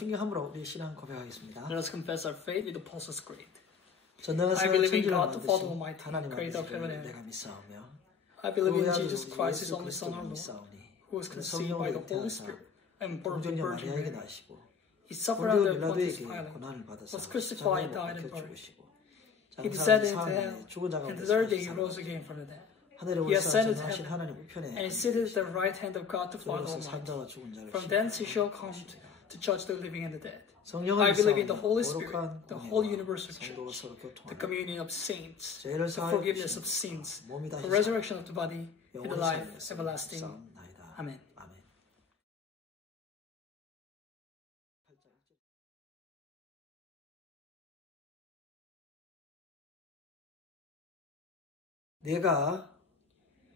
신경함으로 우리 신앙 고백하겠습니다. Let us confess our faith with the Apostles' Creed. 전능하신 I believe in 천지를 God, the Father 만드신 Almighty, 하나님 creator of heaven 아버지를 and 내가 earth. 믿사오며 I believe in 그의 아들 Jesus 우리 Christ, His 예수 only Son, our 그리스도를 Lord, 믿사오니 who was 그는 conceived by the 성령으로 Holy 태어나사 Spirit and born of 동정녀 the Virgin 마리아에게 Mary. 나시고 He suffered 본디오 under Pontius 빌라도에게 Pilate, 고난을 받아서 was crucified, died, and 십자가에 buried. 죽으시고 He descended into 장사한 hell, 사흘 죽은 자 and 가운데 the third day He 살아나서 rose again from the dead. 하늘에 He 올라서 ascended to 전능하신 heaven, 하나님 우편에 and He sitteth at the right hand of God the Father 그리고서 Almighty. 산자와 죽은 자를 From thence He shall come to judge the living and the dead. 성령을 I believe in the 믿사오며 Holy Spirit, 거룩한 the whole 공예와 universal 성도가 church, 서로 the 교통하며 communion of saints, 죄를 the 사하여 forgiveness of 주시며 sins, 몸이 다시 the resurrection of the body, and the 영원히 life 살면서 everlasting. 싸움나이다. Amen. 아멘. 내가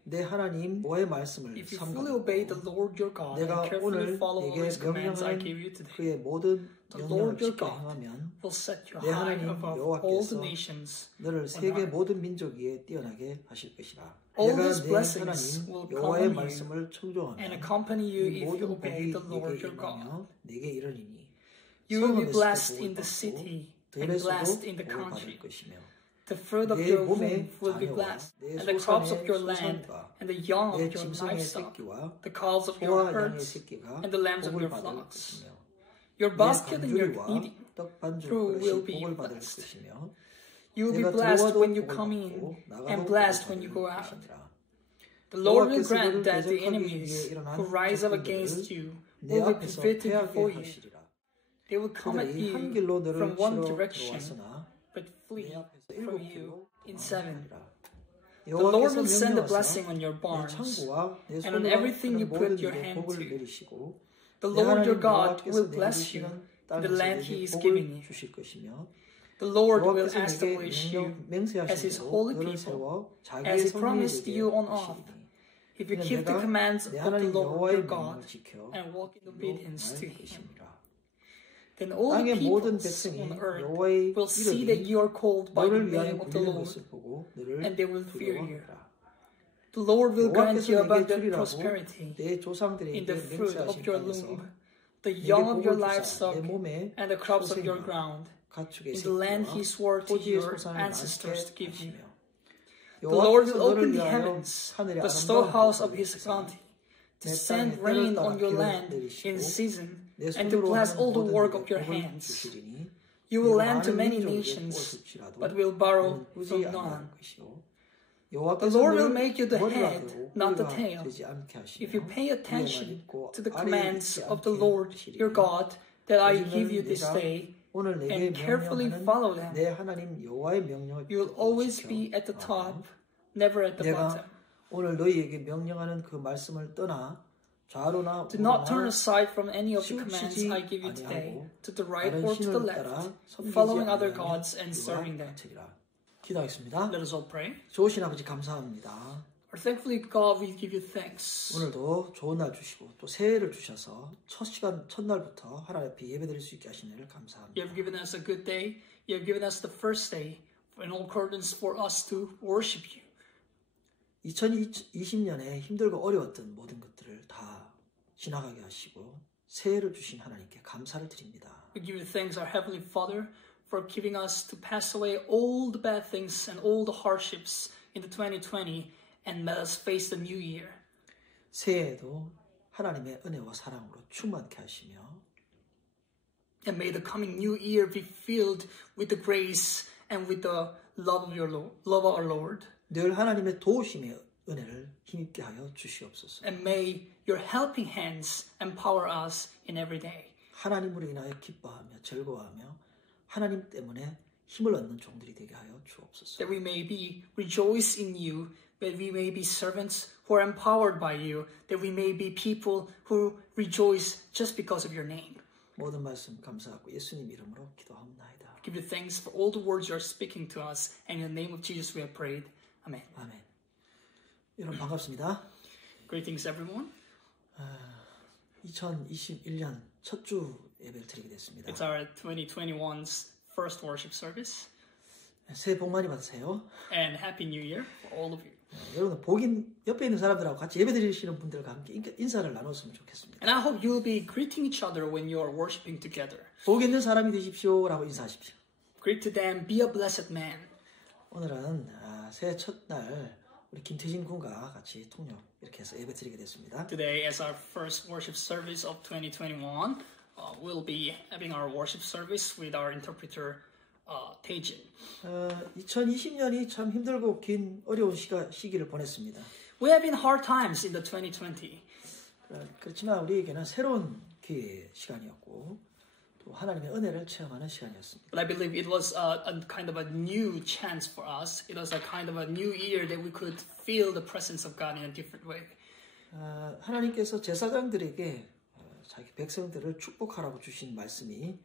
내 하나님 여호와의 말씀을 If you fully obey the Lord your God and 내가 carefully 오늘 follow all 내게 His commands I 명령하는 give you today, 그의 모든 the 명령을 Lord your 지켜 God 행하면 will set you 내 high 하나님 above all the 여호와께서 nations. 너를 세계 모든 민족 위에 뛰어나게 하실 것이라. All 내가 these 내 blessings 하나님 will 여호와의 come on you 말씀을 and 청종하면 accompany you 이 if you 모든 obey 복이 the Lord 네게 your God. 임하며 네게 이르리니 You will be 성읍에서도 blessed 복을 in the 받고 city and 들에서도 blessed in the 복을 받을 country. 것이며 The fruit of 내 your 몸의 womb will be 자녀와 blessed, 내 and the crops of 소산의 your land, 소산과 and the young 내 of your 짐승의 livestock, 새끼와 the calves of your 소와 양의 herds, 새끼가 and the lambs of 복을 your 받을 flocks. 것이며 Your 내 basket and your 간주리와 kneading 떡 반죽 through will 그릇이 be 복을 받을 blessed. 것이며 You will be 내가 blessed 들어와도 when you 복을 come in, 받고 나가도 and 복을 blessed 받을 when you go out. 것이니라. The Lord will 여호와께서 grant 너를 that the 대적하기 enemies 위해 일어난 who rise up 적군들을 against you 내 will be 앞에서 defeated 패하게 before you. 하시리라. They will come at 그들이 한 you 길로 너를 from one 치러 direction, 들어왔으나 but flee 내 앞에서 from 일곱 you 길로 in seven. 도망하리라. The Lord 여호와께서 will send a 명령하사 blessing on your 내 barns 창고와 내 and on 손으로 everything you 하는 put 모든 your 일에 hand 복을 to. 내리시고 The 내 Lord your 하나님 God 여호와께서 will 내게 bless you 주시는 in the 땅에서 land He 내게 is giving 복을 you. 주실 것이며 The Lord will 여호와께서 내게 establish you as 맹세하신 His 대로 holy 너를 people, 세워 as 자기의 He 성리에 promised 되게 you on earth. 하시리니 If you 이는 keep the 내가 commands 내 of the 하나님 Lord 여호와의 your God 명령을 지켜 and walk in 로 obedience to 말할 Him, 것입니다. then all the 땅의 모든 peoples 백성이 on earth 여호와의 will see that 이름이 you are called by the 너를 위하여 name of the 불리는 Lord, 것을 보고 너를 and they will fear you. 두려워하리라. The Lord will grant 여호와께서 you 내게 abundant 주리라고 prosperity 내 조상들에게 in the fruit of 맹세하신 your 땅에서 womb, the 내게 young of your 복을 주사 livestock, 내 몸에 and the crops of your 소생과 ground, 가축의 in the land He 새끼와 swore to 토지의 your 소산을 ancestors 많게 to give you. 하시며 The Lord 여호와께서 will 너를 open the 위하여 heavens, 하늘의 the 아름다운 storehouse of 복을 His 주사 bounty, to 내 send 땅에 rain 때를 on 따라 your 비를 land 내리시고 in season, 내 and to 손으로 bless 하는 all the 모든 work 일에 of your 복을 hands. 주시리니 You will 내가 lend to 많은 many 민족에게 nations, 복을 줄지라도 but will borrow 너는 꾸지 from 아니할 none. 것이요 The 여호와께서 Lord will 너를 make you the 머리가 head, 되고 not the 꼬리가 tail. 되지 않게 하시며 If you pay 위에만 attention 있고 to the 아래에 commands 있지 of the 않게 Lord your 하시리니 God that I 오직 give you 너는 this 내가 day, 오늘 내게 and carefully 명령하는 follow them, 내 하나님 여호와의 명령을 you will 듣고 always 지켜 be at the 나아가 top, never at the 내가 bottom. 오늘 너희에게 명령하는 그 말씀을 떠나 좌로나 Do not turn 우로나 aside from any of the commands 치우치지 I give you today, 아니하고 to the right 다른 or to the 신을 left, 따라 섬기지 following other 아니하면 gods and 그와 serving them. 같으리라. 기도하겠습니다. Let us all pray. 좋으신 아버지 감사합니다. Our thankfully God, we give you thanks. 오늘도 좋은 날 주시고 또 새해를 주셔서 첫 시간 첫날부터 하나님 앞에 예배드릴 수 있게 하신 일을 감사합니다. You have given us a good day. You have given us the first day in all accordance for us to worship you. 2020년에 힘들고 어려웠던 모든 것들을 다 지나가게 하시고 새해를 주신 하나님께 감사를 드립니다. We give you thanks, our Heavenly Father, for giving us to pass away all the bad things and all the hardships in the 2020 and let us face the new year. 새해에도 하나님의 은혜와 사랑으로 충만케 하시며 And may the coming new year be filled with the grace and with the love of our Lord. 늘 하나님의 도우심의 은혜를 힘있게 하여 주시옵소서. And may your helping hands empower us in every day. 하나님으로 인하여 기뻐하며 즐거워하며 하나님 때문에 힘을 얻는 종들이 되게 하여 주옵소서. That we may be rejoice in you, that we may be servants who are empowered by you, that we may be people who rejoice just because of your name. 모든 말씀 감사하고 예수님 이름으로 기도합니다. Give you thanks for all the words you are speaking to us, and in the name of Jesus we have prayed. Amen. 아멘. 여러분 반갑습니다. Greetings, everyone. 2021년 첫 주 예배를 드리게 됐습니다. It's our 2021's first worship service. 새해 복 많이 받으세요. And Happy New Year for all of you. 여러분 복인 옆에 있는 사람들하고 같이 예배드리시는 분들과 함께 인사를 나눴으면 좋겠습니다. And I hope you'll be greeting each other when you are worshiping together. 복 있는 사람이 되십시오라고 인사하십시오. Greet to them, be a blessed man. 오늘은 새해 첫날 우리 김태진 군과 같이 통역 이렇게 해서 예배드리게 됐습니다. Today, as our first worship service of 2021, we'll be having our worship service with our interpreter, Taejin. 2020년이 참 힘들고 긴 어려운 시기를 보냈습니다. We have been hard times in the 2020. 그렇지만 우리에게는 새로운 기회의 시간이었고 또 하나님의 은혜를 체험하는 시간이었습니다. But I believe it was a kind of a new chance for us. It was a kind of a new year that we could feel the presence of God in a different way. 하나님께서 제사장들에게 자기 백성들을 축복하라고 주신 말씀이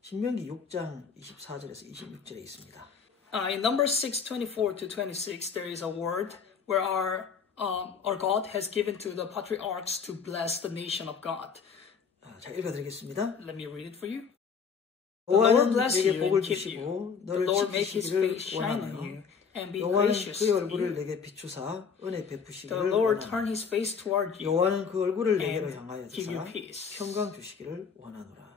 신명기 6장 24절에서 26절에 있습니다. In Numbers 6:24 to 26, there is a word where our God has given to the patriarchs to bless the nation of God. 자, 읽어드리겠습니다. Let me read it for you. 여호와는 bless 내게 you 복을 and keep 주시고 The 너를 Lord make His 지키시기를 face shine on 원하며 you and be 여호와는 gracious 그의 to 얼굴을 you. 내게 비추사 은혜 The 베푸시기를 Lord 원하노라. turn His face toward you 여호와는 그 얼굴을 내게로 and 향하여 give you 주사 peace. 평강 주시기를 원하노라.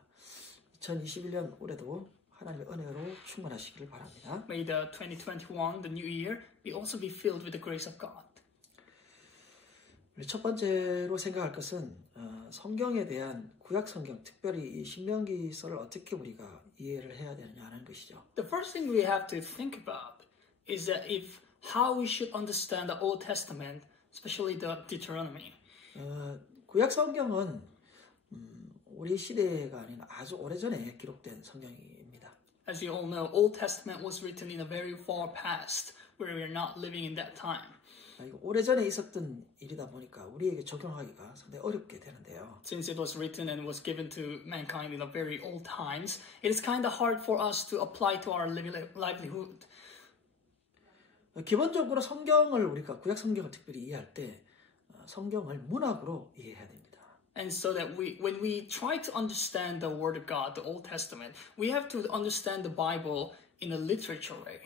2021년 올해도 하나님의 은혜로 충만하시기를 바랍니다. May the 2021, the new year, be also be filled with the grace of God. 우리 첫 번째로 생각할 것은 성경에 대한 구약 성경, 특별히 이 신명기서를 어떻게 우리가 이해를 해야 되느냐 하는 것이죠. The first thing we have to think about is that how we should understand the Old Testament, especially the Deuteronomy. 구약 성경은 우리 시대가 아닌 아주 오래전에 기록된 성경입니다. As you all know, Old Testament was written in a very far past, where we are not living in that time. 오래전에 있었던 일이다 보니까 우리에게 적용하기가 상당히 어렵게 되는데요. Since it was written and was given to mankind in a very old times, it is kind of hard for us to apply to our livelihood. 기본적으로 성경을 우리가 구약 성경을 특별히 이해할 때 성경을 문학으로 이해해야 됩니다. And so that when we try to understand the Word of God, the Old Testament, we have to understand the Bible in a literature way.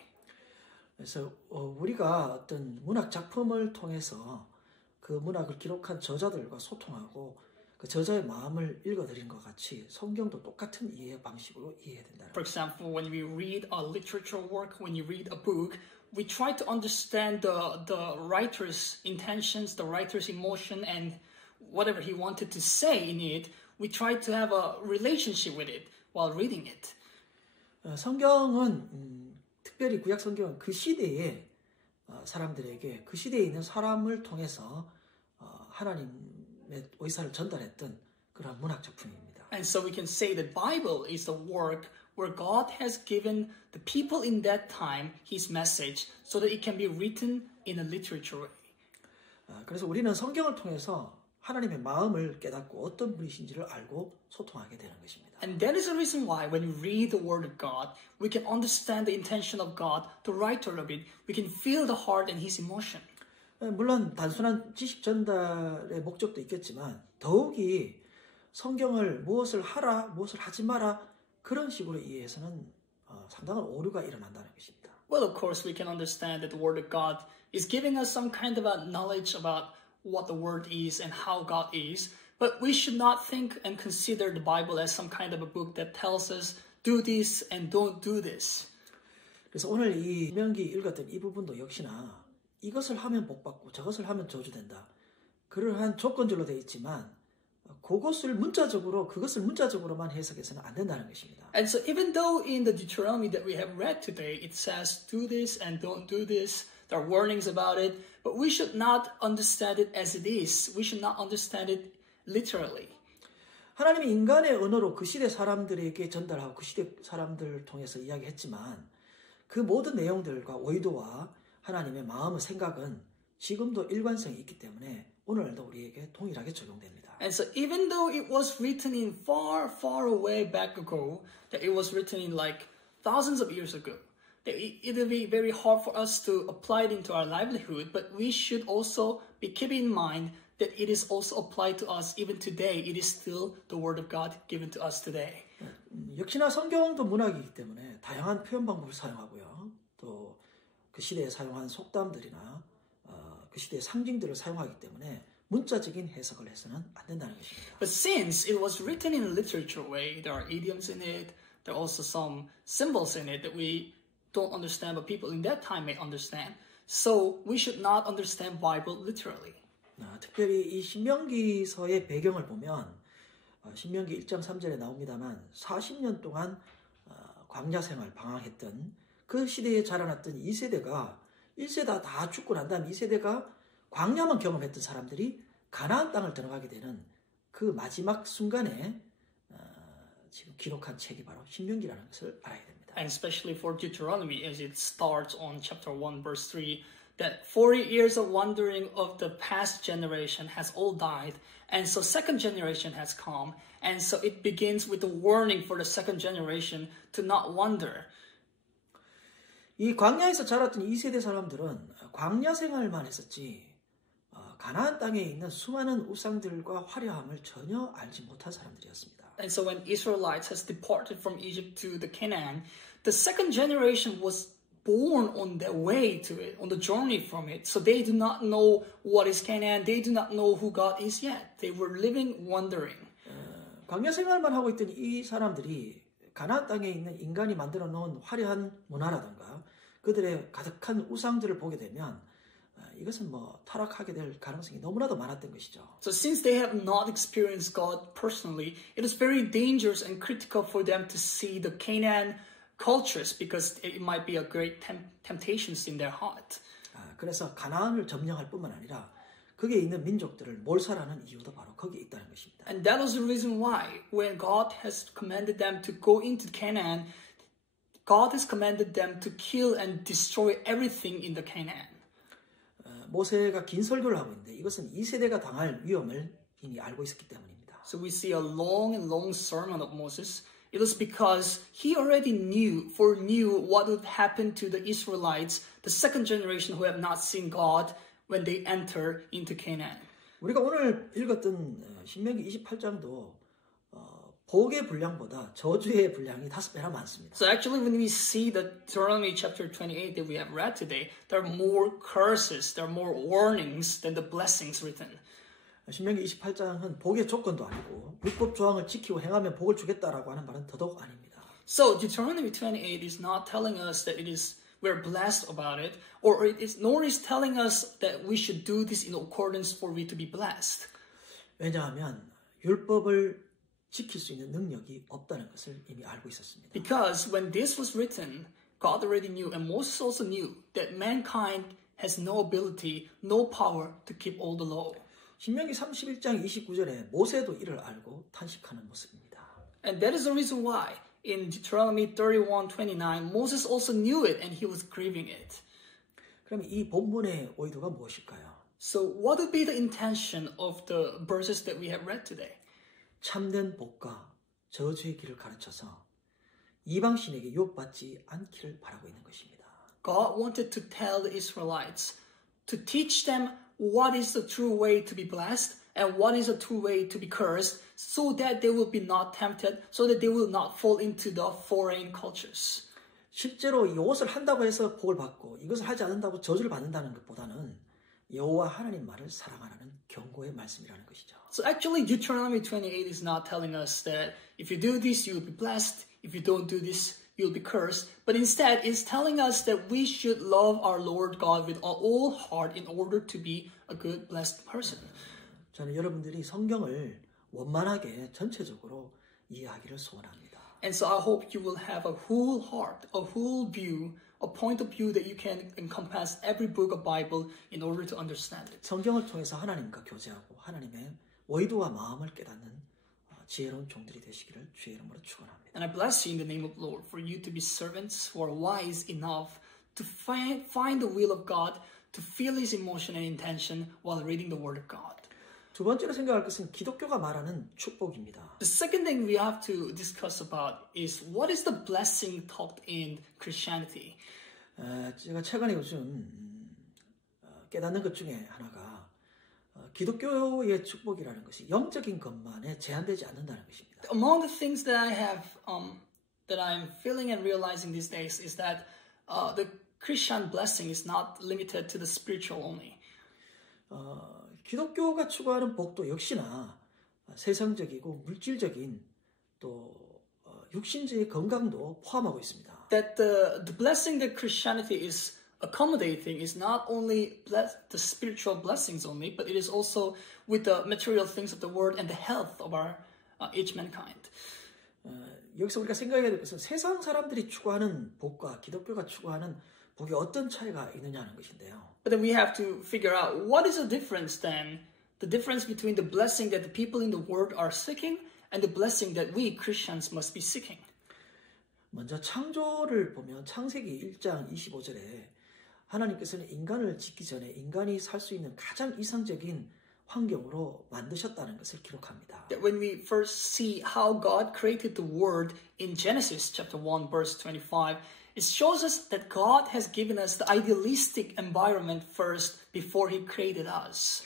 그래서 우리가 어떤 문학 작품을 통해서 그 문학을 기록한 저자들과 소통하고 그 저자의 마음을 읽어드린 것 같이 성경도 똑같은 이해 방식으로 이해해야 된다는 For example, when we read a literature work, when you read a book, we try to understand the writer's intentions, the writer's emotion, and whatever he wanted to say in it. We try to have a relationship with it while reading it. 성경은 특별히 구약 성경은 그 시대의 사람들에게 그 시대에 있는 사람을 통해서 하나님의 의사를 전달했던 그런 문학 작품입니다. And so we can say the Bible is the work where God has given the people in that time His message so that it can be written in a literature way. 그래서 우리는 성경을 통해서 하나님의 마음을 깨닫고 어떤 분이신지를 알고 소통하게 되는 것입니다. And that is the reason why when we read the Word of God, we can understand the intention of God, the writer of it. We can feel the heart and His emotion. 물론 단순한 지식 전달의 목적도 있겠지만 더욱이 성경을 무엇을 하라, 무엇을 하지 마라 그런 식으로 이해해서는 상당한 오류가 일어난다는 것입니다. Well, of course, we can understand that the Word of God is giving us some kind of a knowledge about what the Word is and how God is. But we should not think and consider the Bible as some kind of a book that tells us do this and don't do this. 그래서 오늘 이 신명기 읽었던 이 부분도 역시나 이것을 하면 복받고 저것을 하면 저주된다. 그러한 조건절로 되어 있지만 그것을 그것을 문자적으로만 해석해서는 안 된다는 것입니다. And so even though in the Deuteronomy that we have read today, it says do this and don't do this, there are warnings about it, but we should not understand it as it is. We should not understand it literally. 하나님이 인간의 언어로 그 시대 사람들에게 전달하고 그 시대 사람들을 통해서 이야기했지만 그 모든 내용들과 의도와 하나님의 마음의 생각은 지금도 일관성이 있기 때문에 오늘도 우리에게 동일하게 적용됩니다. And so even though it was written in far, far away back ago, that it was written in like thousands of years ago, that it will be very hard for us to apply it into our livelihood, but we should also be keeping in mind that it is also applied to us even today. It is still the Word of God given to us today. 역시나 성경도 문학이기 때문에 다양한 표현 방법을 사용하고요. 또 그 시대에 사용한 속담들이나 그 시대의 상징들을 사용하기 때문에 문자적인 해석을 해서는 안 된다는 것입니다. But since it was written in a literature way, there are idioms in it, there are also some symbols in it that we don't understand, but people in that time may understand. So we should not understand Bible literally. 특별히 이 신명기서의 배경을 보면 신명기 1장 3절에 나옵니다만 40년 동안 광야 생활 방황했던 그 시대에 자라났던 2세대가 1세대 다 죽고 난 다음 2세대가 광야만 경험했던 사람들이 가나안 땅을 들어가게 되는 그 마지막 순간에 지금 기록한 책이 바로 신명기라는 것을 알아야 됩니다. And especially for Deuteronomy, as it starts on chapter 1, verse 3, that 40 years of wandering of the past generation has all died, and so second generation has come, and so it begins with a warning for the second generation to not wander. 이 광야에서 자랐던 2세대 사람들은 광야 생활만 했었지 가나안 땅에 있는 수많은 우상들과 화려함을 전혀 알지 못한 사람들이었습니다. And so when Israelites has departed from Egypt to the Canaan, the second generation was born on their way to it, on the journey from it. So they do not know what is Canaan. They do not know who God is yet. They were living wandering. 광야 생활만 하고 있던 이 사람들이 가나안 땅에 있는 인간이 만들어 놓은 화려한 문화라든가 그들의 가득한 우상들을 보게 되면 이것은 뭐 타락하게 될 가능성이 너무나도 많았던 것이죠. So since they have not experienced God personally, it is very dangerous and critical for them to see the Canaan cultures because it might be a great temptations in their heart. 그래서 가나안을 점령할 뿐만 아니라 거기에 있는 민족들을 몰살하는 이유도 바로 거기에 있다는 것입니다. And that was the reason why when God has commanded them to go into Canaan, God has commanded them to kill and destroy everything in the Canaan. 모세가 긴 설교를 하고 있는데 이것은 2세대가 당할 위험을 이미 알고 있었기 때문입니다. So we see a long and long sermon of Moses. It was because he already foreknew what would happen to the Israelites, the second generation who have not seen God when they enter into Canaan. 우리가 오늘 읽었던 신명기 28장도 복의 분량보다 저주의 분량이 5배나 많습니다. So actually when we see the Deuteronomy chapter 28 that we have read today, there are more curses, there are more warnings than the blessings written. 신명기 28장은 복의 조건도 아니고 율법 조항을 지키고 행하면 복을 주겠다라고 하는 말은 더더욱 아닙니다. So Deuteronomy 28 is not telling us that we're blessed about it, nor is telling us that we should do this in accordance for we to be blessed. 왜냐하면 율법을 지킬 수 있는 능력이 없다는 것을 이미 알고 있었습니다. Because when this was written, God already knew, and Moses also knew, that mankind has no ability, no power to keep all the law. 신명기 31장 29절에 모세도 이를 알고 탄식하는 모습입니다. And that is the reason why in Deuteronomy 31:29, Moses also knew it and he was grieving it. 그럼 이 본문의 의도가 무엇일까요? So what would be the intention of the verses that we have read today? 참된 복과 저주의 길을 가르쳐서 이방신에게 유혹받지 않기를 바라고 있는 것입니다. God wanted to tell the Israelites, to teach them what is the true way to be blessed and what is the true way to be cursed, so that they will be not tempted, so that they will not fall into the foreign cultures. 실제로 이것을 한다고 해서 복을 받고 이것을 하지 않는다고 저주를 받는다는 것보다는 여호와 하나님 말을 사랑하라는 경고의 말씀이라는 것이죠. So actually Deuteronomy 28 is not telling us that if you do this, you will be blessed. If you don't do this, you'll be cursed. But instead, it's telling us that we should love our Lord God with our whole heart in order to be a good, blessed person. 저는 여러분들이 성경을 원만하게 전체적으로 이해하기를 소원합니다. And so I hope you will have a whole heart, a whole view, a point of view that you can encompass every book of Bible in order to understand it. 성경을 통해서 하나님과 교제하고 하나님의 의도와 마음을 깨닫는 지혜로운 종들이 되시기를 주의 이름으로 축원합니다. And I bless you in the name of the Lord for you to be servants who are wise enough to find the will of God, to feel His emotion and intention while reading the Word of God. 두 번째로 생각할 것은 기독교가 말하는 축복입니다. The second thing we have to discuss about is what is the blessing taught in Christianity. 제가 최근에 요즘 깨닫는 것 중에 하나가 기독교의 축복이라는 것이 영적인 것만에 제한되지 않는다는 것입니다. Among the things that I have, that I'm feeling and realizing these days is that the Christian blessing is not limited to the spiritual only. 기독교가 추구하는 복도 역시나 세상적이고 물질적인 또 육신적인 건강도 포함하고 있습니다. That the blessing that Christianity is accommodating is not only the spiritual blessings only, but it is also with the material things of the world and the health of our each mankind. 여기서 우리가 생각해야 될 것은 세상 사람들이 추구하는 복과 기독교가 추구하는 복이 어떤 차이가 있느냐는 것인데요. But then we have to figure out what is the difference then, the difference between the blessing that the people in the world are seeking and the blessing that we Christians must be seeking. 먼저 창조를 보면 창세기 1장 25절에 하나님께서는 인간을 짓기 전에 인간이 살 수 있는 가장 이상적인 환경으로 만드셨다는 것을 기록합니다. That when we first see how God created the world in Genesis chapter 1 verse 25, it shows us that God has given us the idealistic environment first before he created us.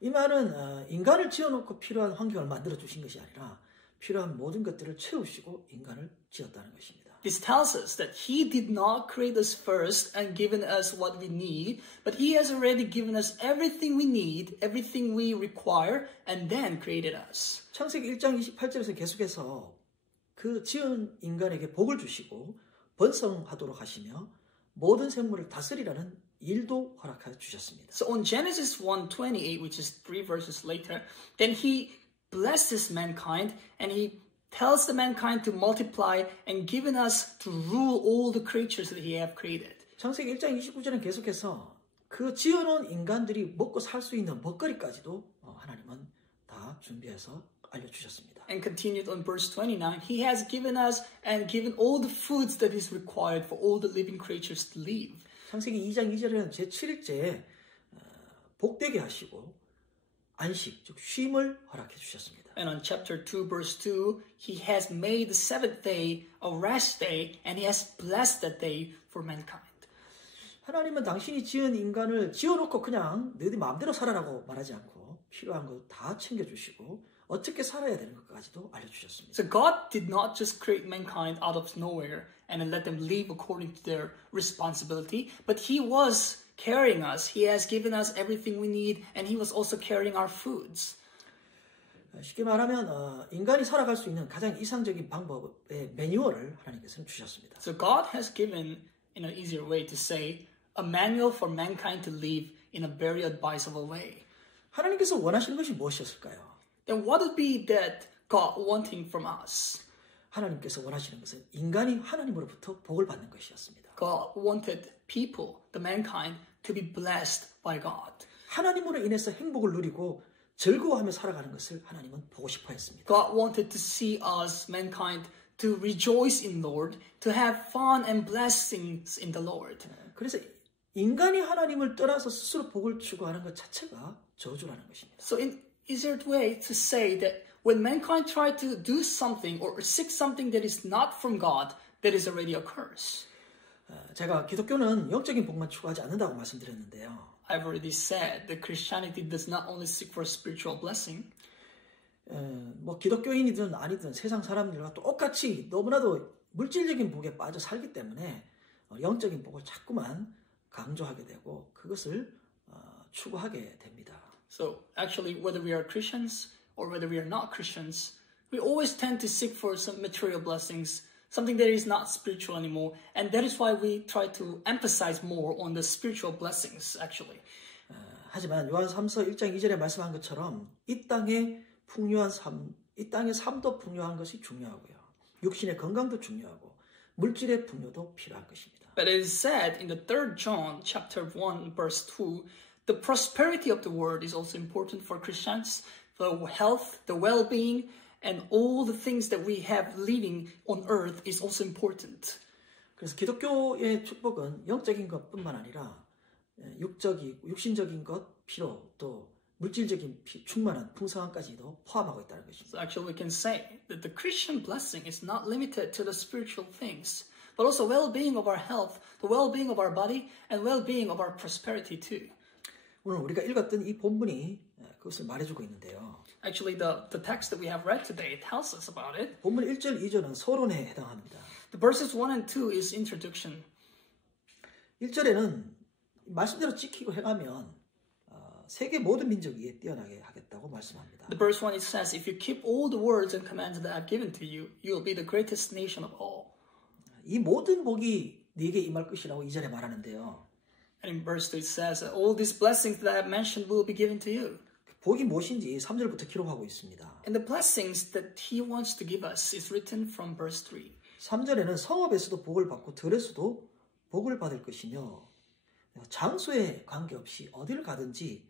이 말은 인간을 지어놓고 필요한 환경을 만들어 주신 것이 아니라 필요한 모든 것들을 채우시고 인간을 지었다는 것입니다. This tells us that he did not create us first and given us what we need, but he has already given us everything we need, everything we require, and then created us. 창세기 1장 28절에서 계속해서 그 지은 인간에게 복을 주시고 번성하도록 하시며 모든 생물을 다스리라는 일도 허락해 주셨습니다. So on Genesis 1:28, which is 3 verses later, then he blesses mankind and he tells the mankind to multiply and given us to rule all the creatures that he have created. 창세기 1장 29절은 계속해서 그 지어놓은 인간들이 먹고 살 수 있는 먹거리까지도 하나님은 다 준비해서 알려주셨습니다. And continued on verse 29, he has given us and given all the foods that is required for all the living creatures to live. 창세기 2장 2절에는 제7일째에 복되게 하시고 안식, 즉 쉼을 허락해 주셨습니다. And on chapter 2, verse 2, he has made the seventh day a rest day, and he has blessed that day for mankind. 하나님은 당신이 지은 인간을 지어놓고 그냥 너희 마음대로 살아라고 말하지 않고 필요한 거 다 챙겨주시고 어떻게 살아야 되는 것까지도 알려주셨습니다. So God did not just create mankind out of nowhere and let them live according to their responsibility, but he was carrying us. He has given us everything we need, and he was also carrying our foods. 쉽게 말하면 인간이 살아갈 수 있는 가장 이상적인 방법의 매뉴얼을 하나님께서는 주셨습니다. So God has given, in an easier way to say, a manual for mankind to live in a very advisable way. 하나님께서 원하시는 것이 무엇이었을까요? Then what would be that God wanting from us? 하나님께서 원하시는 것은 인간이 하나님으로부터 복을 받는 것이었습니다. God wanted people, the mankind, to be blessed by God. 하나님으로 인해서 행복을 누리고 즐거워하며 살아가는 것을 하나님은 보고 싶어 했습니다. God wanted to see us, mankind, to rejoice in Lord, to have fun and blessings in the Lord. 그래서 인간이 하나님을 떠나서 스스로 복을 추구하는 것 자체가 저주라는 것입니다. So in easier way to say that when mankind try to do something or seek something that is not from God, that is already a curse. 제가 기독교는 영적인 복만 추구하지 않는다고 말씀드렸는데요. I've already said that Christianity does not only seek for spiritual blessing. 뭐 기독교인이든 아니든 세상 사람들과 똑같이 너무나도 물질적인 복에 빠져 살기 때문에 영적인 복을 자꾸만 강조하게 되고 그것을 추구하게 됩니다. So actually, whether we are Christians or whether we are not Christians, we always tend to seek for some material blessings, something that is not spiritual anymore, and that is why we try to emphasize more on the spiritual blessings, actually. 하지만 요한 3서 1장 2절에 말씀한 것처럼 이 땅의 삶도 풍요한 것이 중요하고요. 육신의 건강도 중요하고 물질의 풍요도 필요한 것입니다. But it is said in the 3rd John chapter 1 verse 2, the prosperity of the world is also important for Christians, the health, the well-being, and all the things that we have living on earth is also important. 그래서 기독교의 축복은 영적인 것뿐만 아니라 육신적인 것, 필요, 또 물질적인 충만한 풍성함까지도 포함하고 있다는 것입니다. So actually we can say that the Christian blessing is not limited to the spiritual things, but also well-being of our health, the well-being of our body, and well-being of our prosperity too. 오늘 우리가 읽었던 이 본문이 그것을 말해주고 있는데요. Actually, the text that we have read today tells us about it. 본문 1절, 2절은 서론에 해당합니다. The verses 1 and 2 is introduction. 1절에는 말씀대로 지키고 행하면 세계 모든 민족 위에 뛰어나게 하겠다고 말씀합니다. The verse 1 it says, if you keep all the words and commands that I've given to you, you will be the greatest nation of all. 이 모든 복이 네게 임할 것이라고 2절에 말하는데요. And in verse 2 it says, all these blessings that I have mentioned will be given to you. 복이 무엇인지 3절부터 기록하고 있습니다. And the blessings that he wants to give us is written from verse 3. 3절에는 성읍에서도 복을 받고 들에서도 복을 받을 것이며 장소에 관계없이 어디를 가든지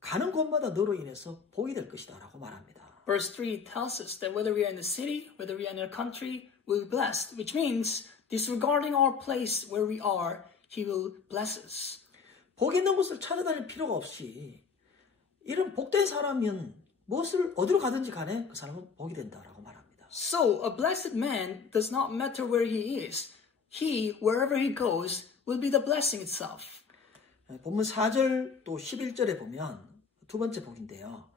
가는 곳마다 너로 인해서 복이 될 것이다 라고 말합니다. Verse 3 tells us that whether we are in the city, whether we are in a country, we'll be blessed, which means disregarding our place where we are, he will bless us. 복 있는 곳을 찾아다닐 필요가 없이 이런 복된 사람은 무엇을 어디로 가든지 간에 그 사람은 복이 된다라고 말합니다. So a blessed man does not matter where he is. He, wherever he goes, will be the blessing itself. 본문 4절 또 11절에 보면 두 번째 복인데요.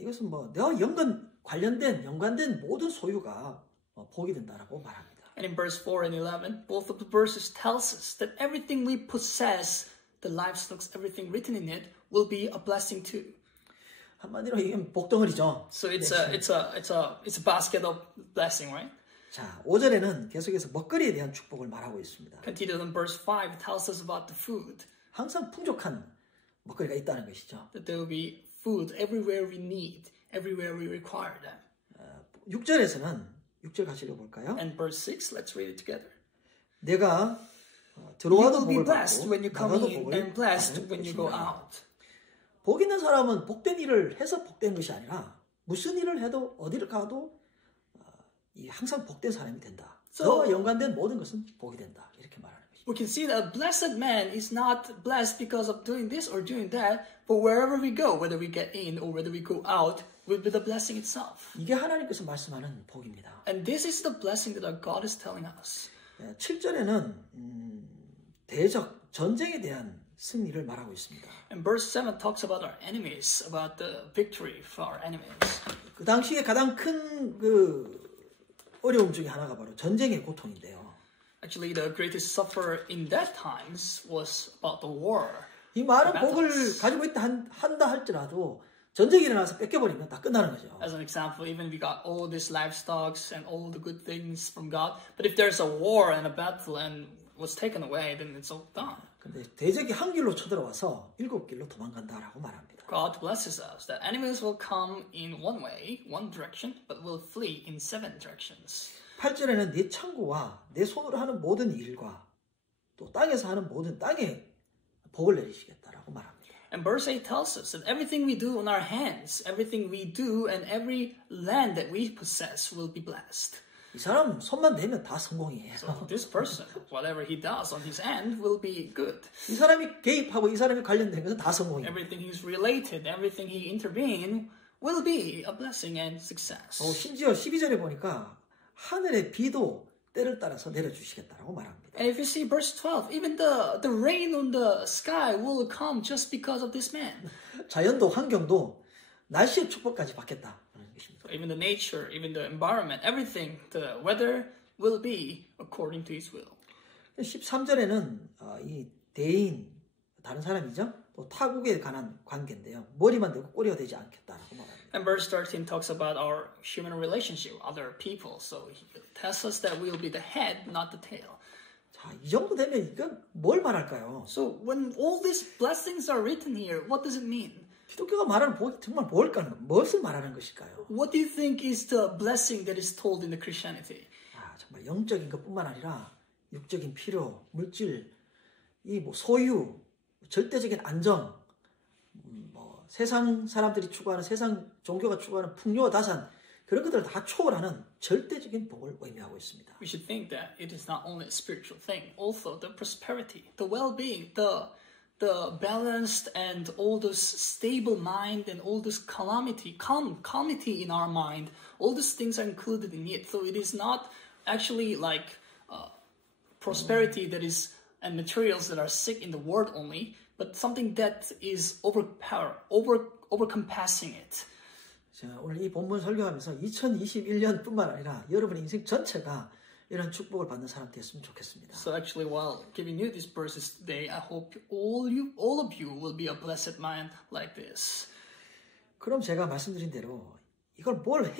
이것은 뭐 내가 연관된 모든 소유가 복이 된다라고 말합니다. And in verse 4 and 11, both of the verses tells us that everything we possess, the livestock, everything written in it, will be a blessing too. 한마디로 이게 복덩어리죠. So it's a basket of blessing, right? 자, 5절에는 계속해서 먹거리에 대한 축복을 말하고 있습니다. Continued in verse 5, it tells us about the food. 항상 풍족한 먹거리가 있다는 것이죠. That there will be food everywhere we need, everywhere we require them. 6절에서는 6절 같이 읽어볼까요? And verse 6, let's read it together. 내가 You 들어와도 will be 복을 blessed 받고 when you come 나가도 in 복을 and blessed 받을 when you go 것이니라. out. 복 있는 사람은 복된 일을 해서 복된 것이 아니라 무슨 일을 해도 어디를 가도 항상 복된 사람이 된다. 너와 연관된 모든 것은 복이 된다. 이렇게 말하는 것입니다. We can see that a blessed man is not blessed because of doing this or doing that, but wherever we go, whether we get in or whether we go out, will be the blessing itself. 이게 하나님께서 말씀하는 복입니다. And this is the blessing that our God is telling us. 7절에는 대적, 전쟁에 대한 승리를 말하고 있습니다. And verse 7 talks about our enemies, about the victory for our enemies. 그 당시에 가장 큰 어려움 중에 하나가 바로 전쟁의 고통인데요. Actually, the greatest sufferer in that times was about the war. 이 많은 복을 가지고 있다 한다 할지라도 전쟁이 일어나서 뺏겨버리면 다 끝나는 거죠. As an example, even we got all these livestock and all the good things from God, but if there's a war and a battle and was taken away, then it's all done. 근데 대적이 한 길로 쳐들어와서 7길로 도망간다라고 말합니다. God blesses us that enemies will come in one way, one direction, but will flee in 7 directions. 8절에는 네 창고와 내 손으로 하는 모든 일과 또 땅에서 하는 모든 땅에 복을 내리시겠다라고 말합니다. And verse 8 tells us that everything we do on our hands, everything we do, and every land that we possess will be blessed. 이 사람 손만 대면 다 성공이에요. So this person, whatever he does on his end, will be good. 이 사람이 개입하고 이 사람이 관련된 것은 다 성공이에요. Everything he's related, everything he intervene, will be a blessing and success. 심지어 12절에 보니까 하늘의 비도 때를 따라서 내려주시겠다라고 말합니다. And if you see verse 12, even the rain on the sky will come just because of this man. 자연도 환경도 날씨의 축복까지 받겠다. So even the nature, even the environment, everything, the weather will be according to his will. 13절에는 이 대인, 다른 사람이죠. 또 타국에 관한 관계인데요. 머리만 되고 꼬리가 되지 않겠다라고 말합니다. And verse 13 talks about our human relationship with other people. So he tells us that we will be the head, not the tail. 자, 이 정도 되면 이건 뭘 말할까요? So when all these blessings are written here, what does it mean? 기독교가 말하는 복이 정말 뭘까요? 무엇을 말하는 것일까요? What do you think is the blessing that is told in the Christianity? 정말 영적인 것뿐만 아니라 육적인 필요, 물질, 이 소유, 절대적인 안정, 세상 사람들이 추구하는 세상 종교가 추구하는 풍요와 다산 그런 것들을 다 초월하는 절대적인 복을 의미하고 있습니다. We should think that it is not only a spiritual thing, also the prosperity, the well-being, the balanced and all this stable mind and all this calmity in our mind, all these things are included in it. So it is not actually like prosperity that is and materials that are sick in the world only, but something that is overcompassing it. 자, 오늘 이 본문 설교하면서 2021년뿐만 아니라 여러분의 인생 전체가 이런 축복을 받는 사람 됐으면 좋겠습니다. So actually, while giving you these verses today, I hope all of you will be a blessed man like this. 그럼 제가 말씀드린 대로 이걸 뭘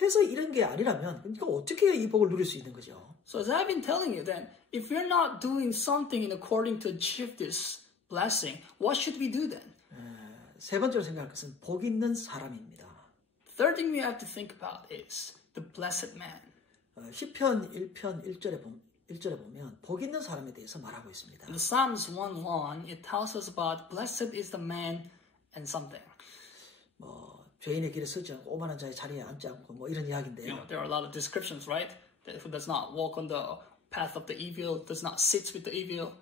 해서 이런 게 아니라면 이거 어떻게 이 복을 누릴 수 있는 거죠? So as I've been telling you, then, if we're not doing something in according to achieve this blessing, what should we do then? 세 번째로 생각할 것은 복 있는 사람입니다. Third thing we have to think about is the blessed man. 시편 1편 1절에 보면 복 있는 사람에 대해서 말하고 있습니다. In Psalms 1:1, it tells us about blessed is the man and something. 죄인의 길에 서지 않고 오만한 자의 자리에 앉지 않고 뭐 이런 이야기인데요. You know, there are a lot of descriptions, right? That who does not walk on the path of the evil, does not sit with the evil.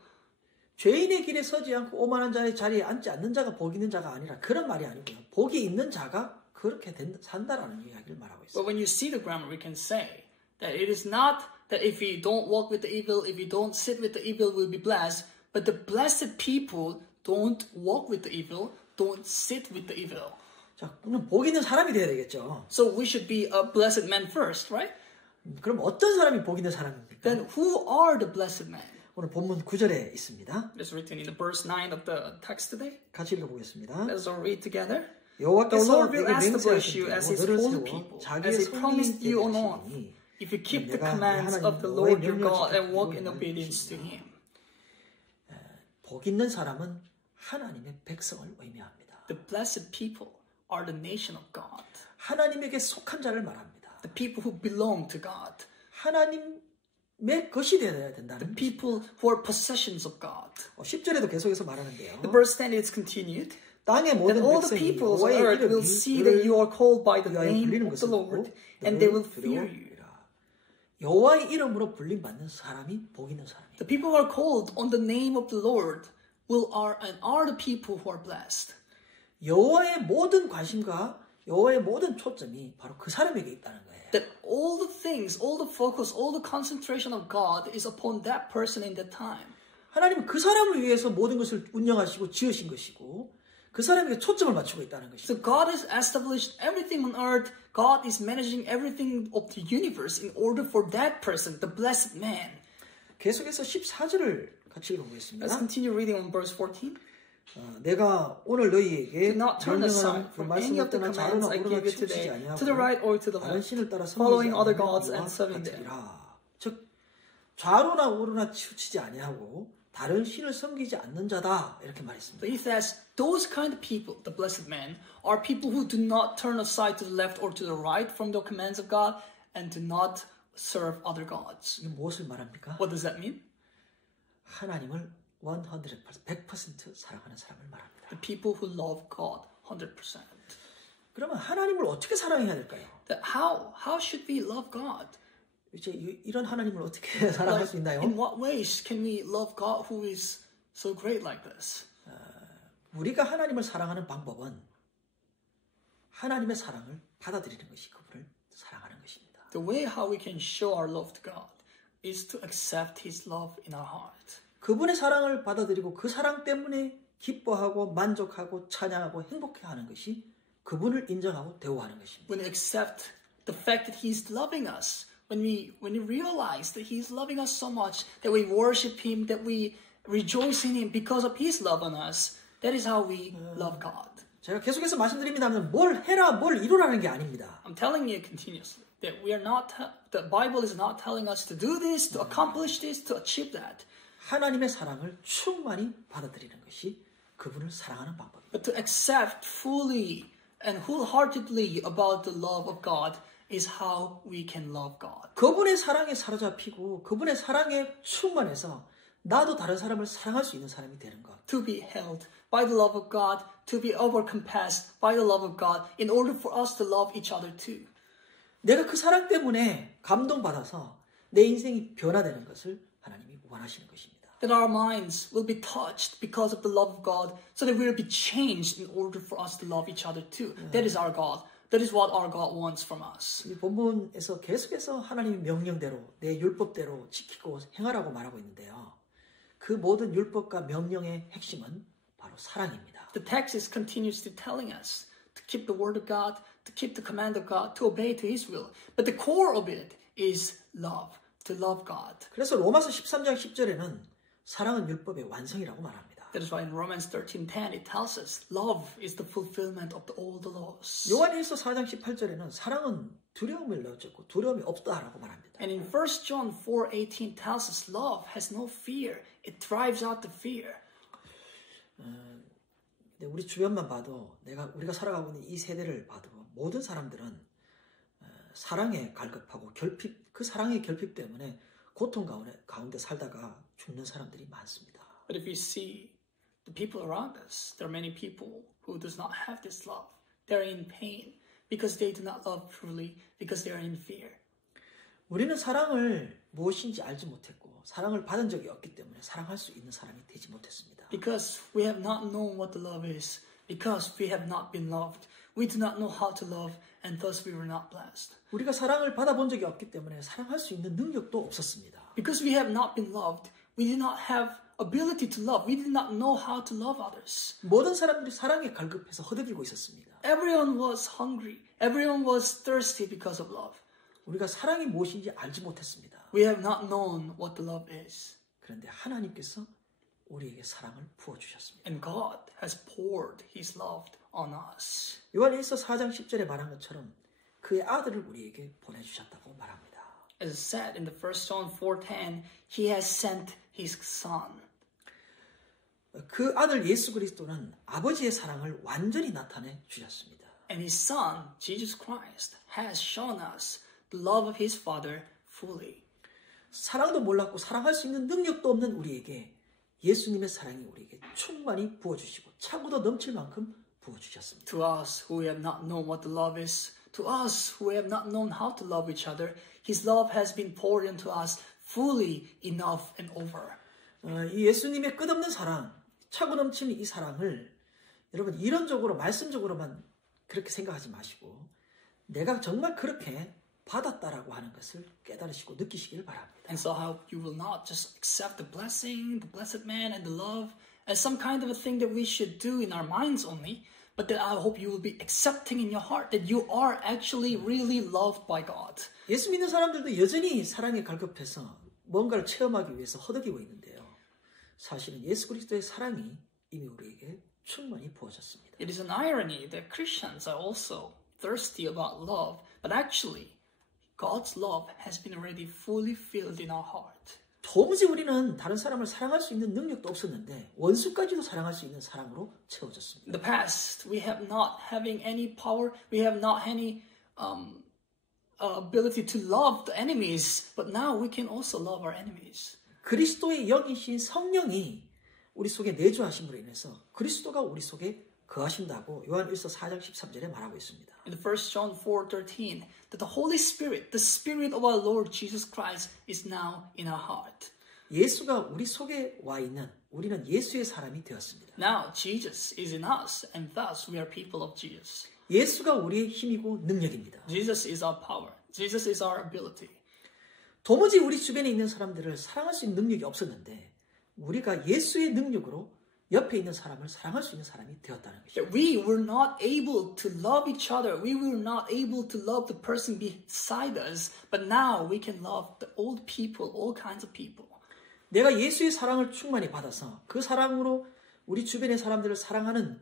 죄인의 길에 서지 않고 오만한 자의 자리에 앉지 않는 자가 복 있는 자가 아니라 그런 말이 아니고요. 복이 있는 자가 그렇게 산다라는 이야기를 말하고 있어요. But when you see the grammar, we can say that it is not that if we don't walk with the evil, if we don't sit with the evil, we'll be blessed. But the blessed people don't walk with the evil, don't sit with the evil. 자, 그럼 복 있는 사람이 돼야 되겠죠. So we should be a blessed man first, right? 그럼 어떤 사람이 복 있는 사람입니까? Then who are the blessed men? 오늘 본문 9절에 있습니다. It's written in the verse 9 of the text today. 같이 읽어보겠습니다. Let's all read together. The 여호와께서 Lord 내게 will establish you 맹세하신 as 대로 His 너를 holy 세워 people, 자기의 as He promised you on 성민이 oath, 되게 if you keep the 내가 commands 하나님 of the 너의 Lord your 명령을 God and 지키고 walk in 너를 obedience to 지키리라. Him. 복 있는 사람은 하나님의 백성을 의미합니다. The blessed people are the nation of God. 하나님에게 속한 자를 말합니다. The people who belong to God. 하나님의 것이 되어야 The 된다는 people who are possessions of God. 10절에도 계속해서 말하는데요. The verse 10 is continued. 땅의 Then 모든 all the 백성이 peoples on 여호와의 earth will 이름이 see that you are called by the 위하여 name 불리는 of the 것을 Lord, 보고 and they 너를 will fear you. 두려워하리라. 여호와의 이름으로 불림 받는 사람이 복 있는 사람이에요. The people who are called on the name of the Lord are the people who are blessed. 여호와의 모든 관심과 여호와의 모든 초점이 바로 그 사람에게 있다는 거예요. That all the things, all the focus, all the concentration of God is upon that person in that time. 하나님은 그 사람을 위해서 모든 것을 운영하시고 지으신 것이고 그 사람에게 초점을 맞추고 있다는 것입니다. So God has established everything on earth. God is managing everything of the universe in order for that person, the blessed man. 계속해서 14절을 같이 읽어보겠습니다. Let's continue reading on verse 14. 내가 오늘 너희에게 Do not turn aside 명령하는 그 from any 말씀을 of the 떠나 commands 좌로나 I 우로나 give you 치우치지 today, 아니하고 to the right or to the 다른 left, 신을 따라 following 섬기지 other 않는 gods 이와 and serving them. 같으리라. 즉 좌로나 우로나 치우치지 아니하고 다른 신을 섬기지 않는 자다 이렇게 말했습니다. So he says, those kind of people, the blessed men, are people who do not turn aside to the left or to the right from the commands of God and do not serve other gods. 이게 무엇을 말합니까? What does that mean? 하나님을 100% 사랑하는 사람을 말합니다. The people who love God 100%. 그러면 하나님을 어떻게 사랑해야 될까요? That how should we love God? 이제 이런 하나님을 어떻게 사랑할 수 있나요? In what ways can we love God who is so great like this? 우리가 하나님을 사랑하는 방법은 하나님의 사랑을 받아들이는 것이 그분을 사랑하는 것입니다. The way how we can show our love to God is to accept His love in our heart. 그분의 사랑을 받아들이고 그 사랑 때문에 기뻐하고 만족하고 찬양하고 행복해하는 것이 그분을 인정하고 대우하는 것입니다. When we accept the fact that He's loving us, when we realize that He's loving us so much, that we worship Him, that we rejoice in Him because of His love on us, that is how we love God. 제가 계속해서 말씀드립니다만 뭘 해라 뭘 이루라는 게 아닙니다. I'm telling you continuously that the Bible is not telling us to do this, to accomplish this, to achieve that. 하나님의 사랑을 충만히 받아들이는 것이 그분을 사랑하는 방법입니다. But to accept fully and wholeheartedly about the love of God is how we can love God. 그분의 사랑에 사로잡히고 그분의 사랑에 충만해서 나도 다른 사람을 사랑할 수 있는 사람이 되는 것. To be held by the love of God, to be overcompassed by the love of God, in order for us to love each other too. 내가 그 사랑 때문에 감동받아서 내 인생이 변화되는 것을 하나님이 원하시는 것입니다. That our minds will be touched because of the love of God, so that we will be changed in order for us to love each other too. That is our God. That is what our God wants from us. 이 본문에서 계속해서 하나님의 명령대로 내 율법대로 지키고 행하라고 말하고 있는데요. 그 모든 율법과 명령의 핵심은 바로 사랑입니다. The text is continuously telling us to keep the word of God, to keep the command of God, to obey to His will. But the core of it is love. to love God. 그래서 로마서 13장 10절에는 사랑은 율법의 완성이라고 말합니다. That is why in Romans 13:10 it tells us love is the fulfillment of all the laws. 요한일서 4장 18절에는 사랑은 두려움을 내쫓고 두려움이 없다라고 말합니다. And in 1 John 4:18 tells us love has no fear. It drives out the fear. 근데 우리 주변만 봐도 우리가 살아가고 있는 이 세대를 봐도 모든 사람들은 사랑에 갈급하고 그 사랑의 결핍 때문에 고통 가운데 살다가 죽는 사람들이 많습니다. But if you see the people around us, there are many people who does not have this love. They're in pain because they do not love truly, because they are in fear. 우리는 사랑을 무엇인지 알지 못했고 사랑을 받은 적이 없기 때문에 사랑할 수 있는 사람이 되지 못했습니다. Because we have not known what the love is, because we have not been loved, we do not know how to love, and thus we were not blessed. 우리가 사랑을 받아본 적이 없기 때문에 사랑할 수 있는 능력도 없었습니다. Because we have not been loved, we did not have ability to love. We did not know how to love others. 모든 사람들이 사랑에 갈급해서 허덕이고 있었습니다. Everyone was hungry. Everyone was thirsty because of love. 우리가 사랑이 무엇인지 알지 못했습니다. We have not known what the love is. 그런데 하나님께서 우리에게 사랑을 부어주셨습니다. And God has poured His love on us. 요한일서 4장 10절에 말한 것처럼 그의 아들을 우리에게 보내주셨다고 말합니다. As said in the 1 John 4:10, He has sent His Son. 그 아들 예수 그리스도는 아버지의 사랑을 완전히 나타내 주셨습니다. And His Son, Jesus Christ, has shown us the love of His Father fully. 사랑도 몰랐고 사랑할 수 있는 능력도 없는 우리에게 예수님의 사랑이 우리에게 충만히 부어주시고 차고도 넘칠 만큼 부어주셨습니다. To us who have not known what the love is, to us who have not known how to love each other, His love has been poured into us fully, enough and over. 이 예수님의 끝없는 사랑, 차고 넘치는 이 사랑을 여러분 이론적으로 말씀적으로만 그렇게 생각하지 마시고 내가 정말 그렇게 받았다라고 하는 것을 깨달으시고 느끼시길 바랍니다. And so I hope you will not just accept the blessing, the blessed man and the love as some kind of a thing that we should do in our minds only, but that I hope you will be accepting in your heart that you are actually really loved by God. 예수 믿는 사람들도 여전히 사랑에 갈급해서 뭔가를 체험하기 위해서 허덕이고 있는데요. 사실은 예수 그리스도의 사랑이 이미 우리에게 충만히 부어졌습니다. It is an irony that Christians are also thirsty about love, but actually God's love has been already fully filled in our heart. 도무지 우리는 다른 사람을 사랑할 수 있는 능력도 없었는데 원수까지도 사랑할 수 있는 사랑으로 채워졌습니다. In the past, we have not having any power, we have not any ability to love the enemies, but now we can also love our enemies. 그리스도의 영이신 성령이 우리 속에 내주하심으로 인해서 그리스도가 우리 속에 거하신다고 요한일서 4장 13절에 말하고 있습니다. In 1 John 4:13, that the Holy Spirit, the Spirit of our Lord Jesus Christ, is now in our heart. 예수가 우리 속에 와 있는 우리는 예수의 사람이 되었습니다. Now Jesus is in us, and thus we are people of Jesus. 예수가 우리의 힘이고 능력입니다. Jesus is our power. Jesus is our ability. 도무지 우리 주변에 있는 사람들을 사랑할 수 있는 능력이 없었는데 우리가 예수의 능력으로 옆에 있는 사람을 사랑할 수 있는 사람이 되었다는 것이죠. That we were not able to love each other. We were not able to love the person beside us. But now we can love the old people, all kinds of people. 내가 예수의 사랑을 충만히 받아서 그 사랑으로 우리 주변의 사람들을 사랑하는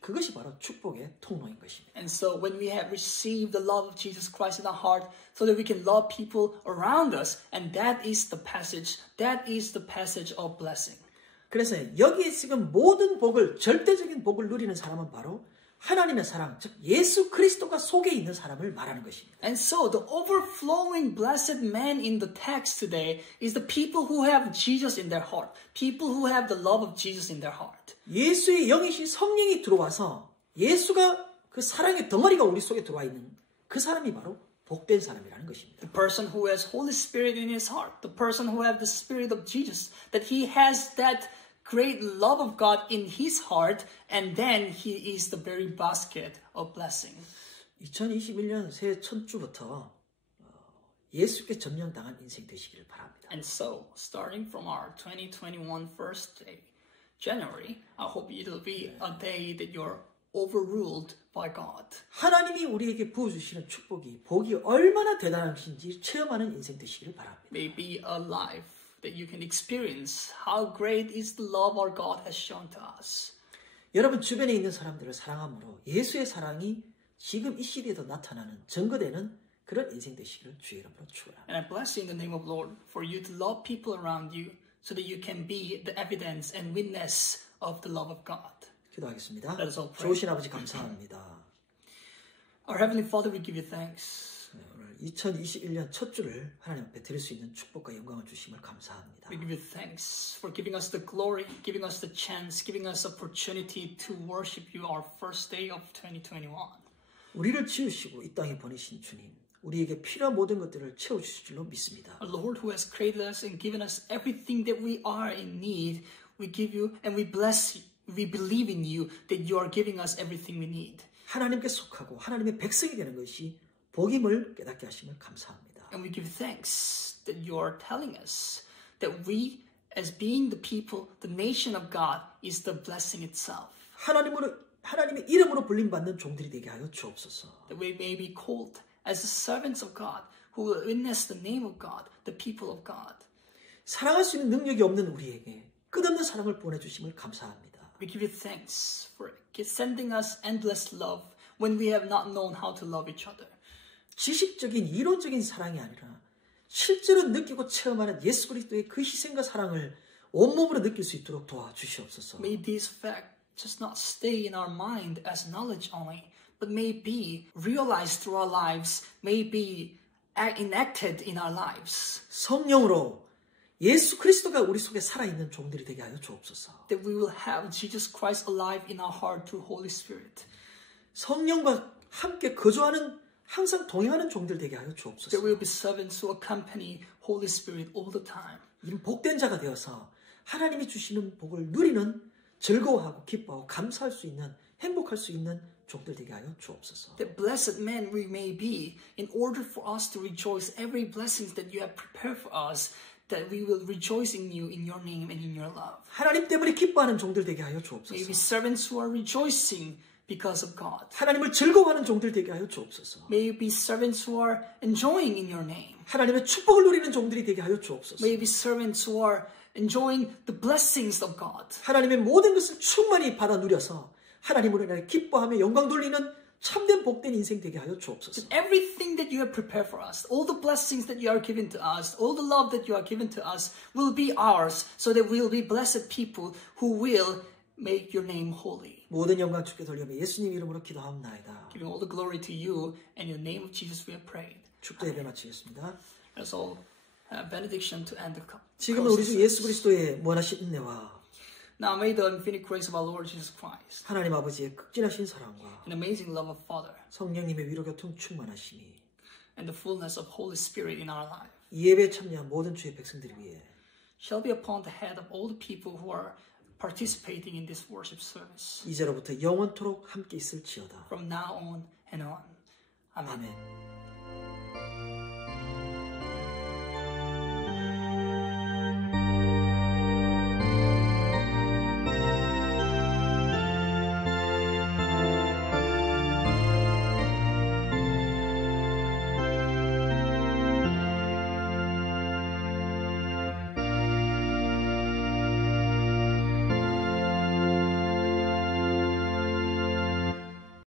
그것이 바로 축복의 통로인 것입니다. And so when we have received the love of Jesus Christ in our heart so that we can love people around us, and that is the passage of blessing. 그래서 여기에 지금 모든 복을 절대적인 복을 누리는 사람은 바로 하나님의 사랑, 즉 예수 그리스도가 속에 있는 사람을 말하는 것입니다. And so the overflowing blessed man in the text today is the people who have Jesus in their heart, people who have the love of Jesus in their heart. 예수의 영이신 성령이 들어와서 예수가 그 사랑의 덩어리가 우리 속에 들어와 있는 그 사람이 바로 복된 사람이라는 것입니다. The person who has Holy Spirit in his heart, the person who has the Spirit of Jesus, that he has that great love of God in his heart, and then he is the very basket of blessing. 2021년 새해 첫 주부터 예수께 점령당한 인생 되시기를 바랍니다. And so, starting from our 2021 first day, January, I hope it'll be a day that you're overruled by God. 하나님이 우리에게 부어주시는 축복이 복이 얼마나 대단하신지 체험하는 인생 되시기를 바랍니다. May be a life that you can experience how great is the love our God has shown to us. 여러분 주변에 있는 사람들을 사랑함으로 예수의 사랑이 지금 이 시대에도 나타나는 증거되는 그런 인생 되시기를 주의 이름으로 축원합니다. And I bless you in the name of the Lord for you to love people around you so that you can be the evidence and witness of the love of God. 기도하겠습니다. Let us all pray. 좋으신 아버지 감사합니다. Our Heavenly Father, we give you thanks. 오늘 2021년 첫 주를 하나님 앞에 드릴 수 있는 축복과 영광을 주심을 감사합니다. We give you thanks for giving us the glory, giving us the chance, giving us opportunity to worship you our first day of 2021. 우리를 지으시고 이 땅에 보내신 주님, 우리에게 필요한 모든 것들을 채워주실 줄로 믿습니다. Our Lord who has created us and given us everything that we are in need, we give you and we bless you. We believe in you that you are giving us everything we need. 하나님께 속하고 하나님의 백성이 되는 것이 복임을 깨닫게 하심을 감사합니다. And we give thanks that you are telling us that we, as being the people, the nation of God, is the blessing itself. 하나님의 이름으로 불림받는 종들이 되게 하여 주옵소서. That we may be called as the servants of God, who will witness the name of God, the people of God. 사랑할 수 있는 능력이 없는 우리에게 끝없는 사랑을 보내주심을 감사합니다. We give you thanks for sending us endless love when we have not known how to love each other. 지식적인 이론적인 사랑이 아니라 실제로 느끼고 체험하는 예수 그리스도의 그 희생과 사랑을 온몸으로 느낄 수 있도록 도와주시옵소서. May these facts just not stay in our mind as knowledge only, but may be realized through our lives, may be enacted in our lives. 성령으로 예수 그리스도가 우리 속에 살아있는 종들이 되게 하여 주옵소서. That we will have Jesus Christ alive in our heart through Holy Spirit. 성령과 함께 거주하는 항상 동행하는 종들 되게 하여 주옵소서. That we will be servants who accompany Holy Spirit all the time. 이 복된 자가 되어서 하나님이 주시는 복을 누리는 즐거워하고 기뻐하고 감사할 수 있는 행복할 수 있는 종들 되게 하여 주옵소서. That blessed men we may be in order for us to rejoice every blessings that you have prepared for us. That we will rejoice in you, in your name, and in your love. 하나님 때문에 기뻐하는 종들 되게 하여 May 주옵소서. we be servants who are rejoicing because of God. 하나님을 즐거워하는 종들 되게 하여 주옵소서. May you be servants who are enjoying in your name. 하나님의 축복을 누리는 종들이 되게 하여 주옵소서. May you be servants who are enjoying the blessings of God. 하나님의 모든 것을 충만히 받아 누려서 하나님으로 인하여 기뻐하며 영광 돌리는 참된 복된 인생 되게 하여 주옵소서. Everything that you have prepared for us, all the blessings that you are given to us, all the love that you are given to us will be ours so that we will be blessed people who will make your name holy. 모든 영광 주께 돌리며 예수님 이름으로 기도하옵나이다. Giving all the glory to you and in the name of Jesus we have prayed. 축도 예배 마치겠습니다. Let's all have benediction to end the cup. 지금은 우리 주 예수 그리스도의 무한하신 은혜와 Now may the infinite grace of our Lord Jesus Christ 하나님 아버지의 극진하신 사랑과 and amazing love of Father 성령님의 위로교통 충만하심이 and the fullness of Holy Spirit in our life 이 예배에 참여한 모든 주의 백성들 위해 shall be upon the head of all the people who are participating in this worship service 이제로부터 영원토록 함께 있을지어다. from now on and on. Amen. 아멘.